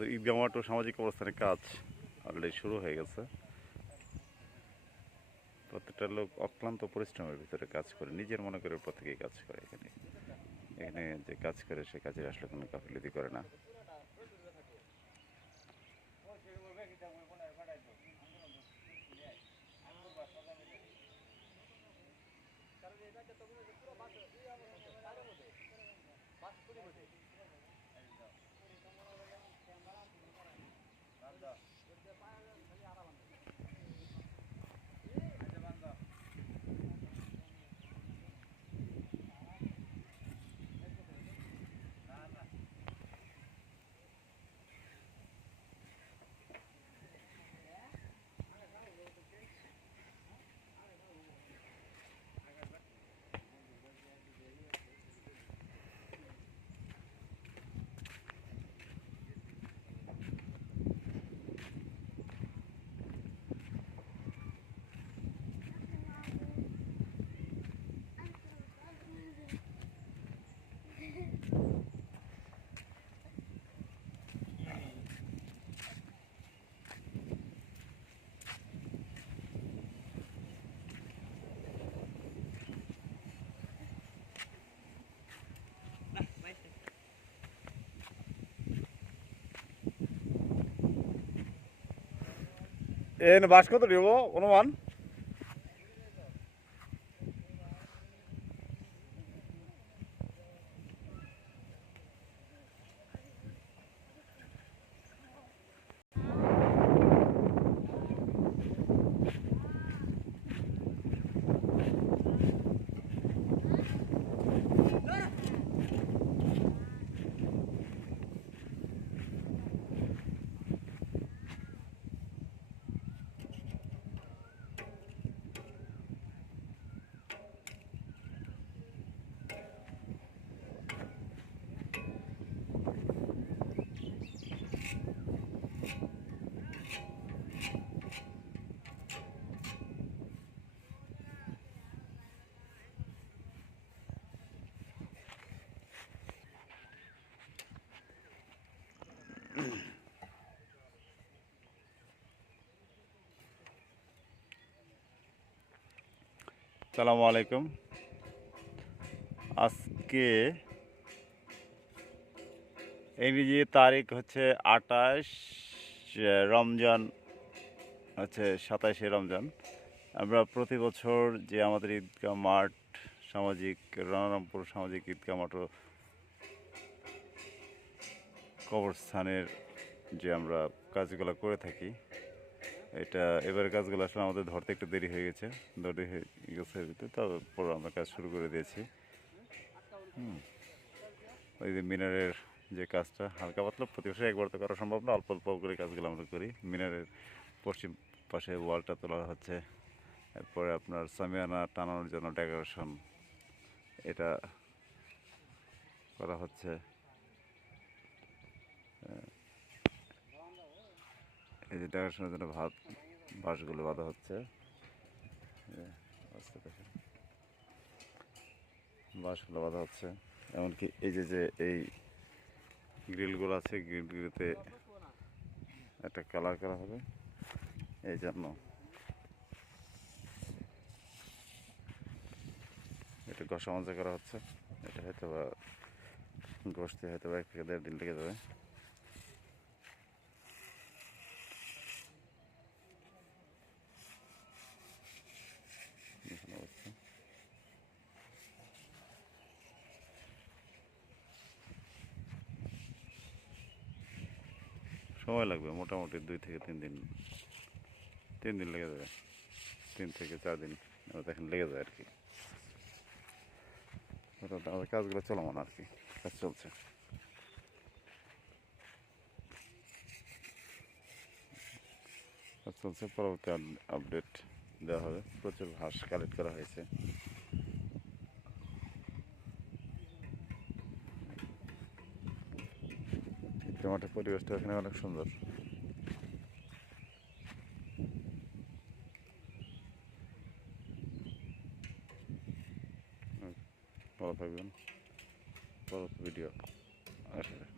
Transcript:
আমাদের ঈদগাহ মাঠ ও সামাজিক অবস্থানের কাজ অলরেডি শুরু হয়ে গেছে। প্রত্যেকটা লোক অক্লান্ত পরিশ্রমের ভিতরে কাজ করে, নিজের মনে করে প্রত্যেকেই কাজ করে। এখানে এখানে যে কাজ করে সে কাজের আসলে কোনো গাফিলতি করে না। বাস কত দিব অনুমান? আসসালামু আলাইকুম। আজকে ইংরেজি তারিখ হচ্ছে 28 রমজান, হচ্ছে 27শে রমজান। আমরা প্রতি বছর যে আমাদের ঈদগাহ মাঠ সামাজিক রানারামপুর সামাজিক ঈদগাহ মাঠ ও কবরস্থানের যে আমরা কাজগুলো করে থাকি, এটা এবারের কাজগুলো আসলে আমাদের ধরতে একটু দেরি হয়ে গেছে। তারপর আমরা কাজ শুরু করে দিয়েছি। ওই যে মিনারের যে কাজটা হালকা পাতলা প্রতি বছর একবার তো করা সম্ভব না, অল্প অল্প করে কাজগুলো আমরা করি। মিনারের পশ্চিম পাশে ওয়ালটা তোলা হচ্ছে, এরপরে আপনার সামিয়ানা টানানোর জন্য ডেকোরেশন এটা করা হচ্ছে। এই যে ডেকোরেশনের জন্য বাঁশগুলো বাঁধা হচ্ছে, বাঁশগুলো বাঁধা হচ্ছে। এমনকি এই যে এই গ্রিলগুলো আছে, গ্রিলগুলোতে একটা কালার করা হবে, এই জন্য এটা ঘষা মাজা করা হচ্ছে। এটা হয়তো বা ঘষতে হয়তো বা 1 থেকে 1.5 দিন লেগে যাবে। সময় লাগবে মোটামুটি 2 থেকে 3 দিন, 3 দিন লেগে যাবে, 3 থেকে 4 দিন এখন লেগে যায় আর কি। আমাদের কাজগুলো চলমান আর কি, কাজ চলছে। কাজ চলছে, পরবর্তী আপডেট দেওয়া হবে। প্রচুর ঘাস কালেক্ট করা হয়েছে। মাঠের পরিবেশটা এখানে অনেক সুন্দর। ভালো থাকবেন, পরবর্তী ভিডিও আসবে।